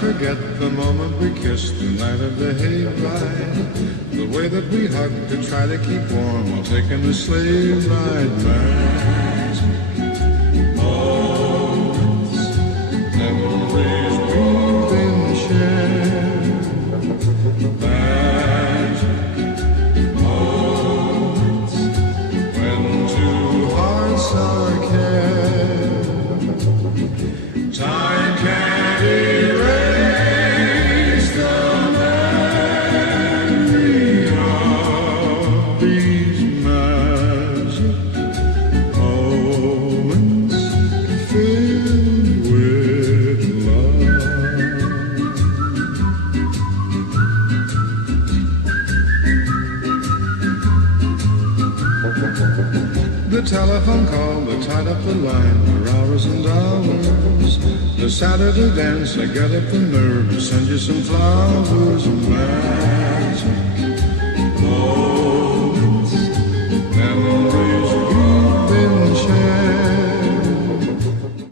forget the moment we kissed the night of the hayride, the way that we hugged to try to keep warm while taking the sleigh ride. Magic moments, memories we've been shared. Magic moments when two hearts are cared. Time can't erase the memory of these magic moments filled with love. The telephone call that tied up the line for hours and hours. The Saturday dance, I got up the nerve to send you some flowers and